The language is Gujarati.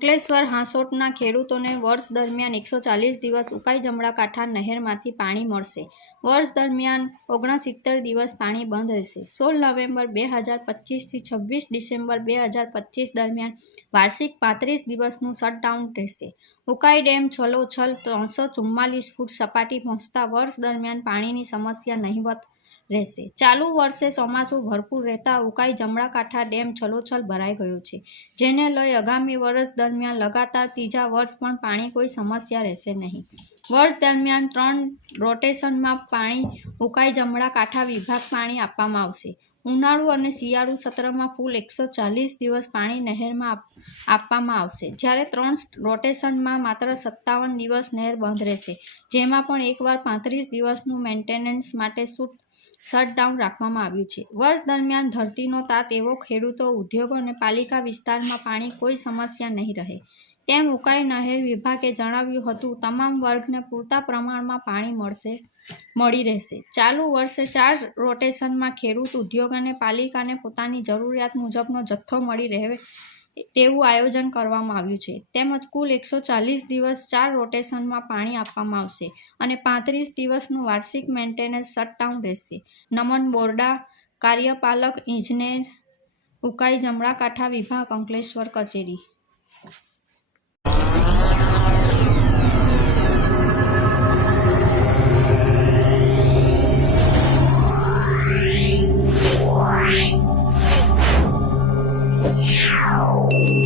અંકલેશ્વર હાંસોટના ખેડૂતોને વર્ષ દરમિયાન એકસો ચાલીસ દિવસ ઉકાઈ જમણા કાંઠા નહેરમાંથી પાણી મળશે. વર્ષ દરમિયાન ઓગણસિત્તેર દિવસ પાણી બંધ રહેશે. સોળ નવેમ્બર બે હજાર પચીસથી છવ્વીસ ડિસેમ્બર બે હજાર પચીસ દરમિયાન વાર્ષિક પાંત્રીસ દિવસનું શટડાઉન રહેશે. ઉકાઈ ડેમ છલોછલ ત્રણસો ચુમ્માલીસ ફૂટ સપાટી પહોંચતા વર્ષ દરમિયાન પાણીની સમસ્યા નહિવત રહેશે. ચાલુ વર્ષે ચોમાસું ભરપૂર રહેતા ઉકાઈ જમણા કાંઠા ડેમ છલોછલ ભરાઈ ગયો છે, જેને લઈ આગામી વર્ષ દરમિયાન લગાતાર ત્રીજા વર્ષ પણ પાણી કોઈ સમસ્યા રહેશે નહીં. વર્ષ દરમિયાન ત્રણ રોટેશનમાં પાણી, ઉકાઈ જમણા કાંઠા વિભાગ પાણી આપવામાં આવશે. ઉનાળુ અને શિયાળુ સત્રમાં ફૂલ એકસો ચાલીસ દિવસ પાણી નહેરમાં આપવામાં આવશે. જ્યારે ત્રણ રોટેશનમાં માત્ર સત્તાવન દિવસ નહેર બંધ રહેશે, જેમાં પણ એકવાર પાંત્રીસ દિવસનું મેન્ટેનન્સ માટે શૂટ શટડાઉન રાખવામાં આવ્યું છે. વર્ષ દરમિયાન ધરતીનો તાત એવો ખેડૂતો, ઉદ્યોગો અને પાલિકા વિસ્તારમાં પાણી કોઈ સમસ્યા નહીં રહે. તેમ ઉકાઈ નહેર વિભાગે જણાવ્યું હતું, તમામ વર્ગને પૂરતા પ્રમાણમાં પાણી મળશે, મળી રહેશે. ચાલુ વર્ષે ચાર રોટેશનમાં ખેડૂત, ઉદ્યોગ અને પાલિકાને પોતાની જરૂરિયાત મુજબનો જથ્થો મળી રહે તેવું આયોજન કરવામાં આવ્યું છે. તેમજ કુલ એકસો ચાલીસ દિવસ ચાર રોટેશનમાં પાણી આપવામાં આવશે અને પાંત્રીસ દિવસનું વાર્ષિક મેન્ટેનન્સ શટડાઉન રહેશે. નમન બોરડા, કાર્યપાલક, ઇજનેર, ઉકાઈ જમણા કાંઠા વિભાગ, અંકલેશ્વર કચેરી. Yeah.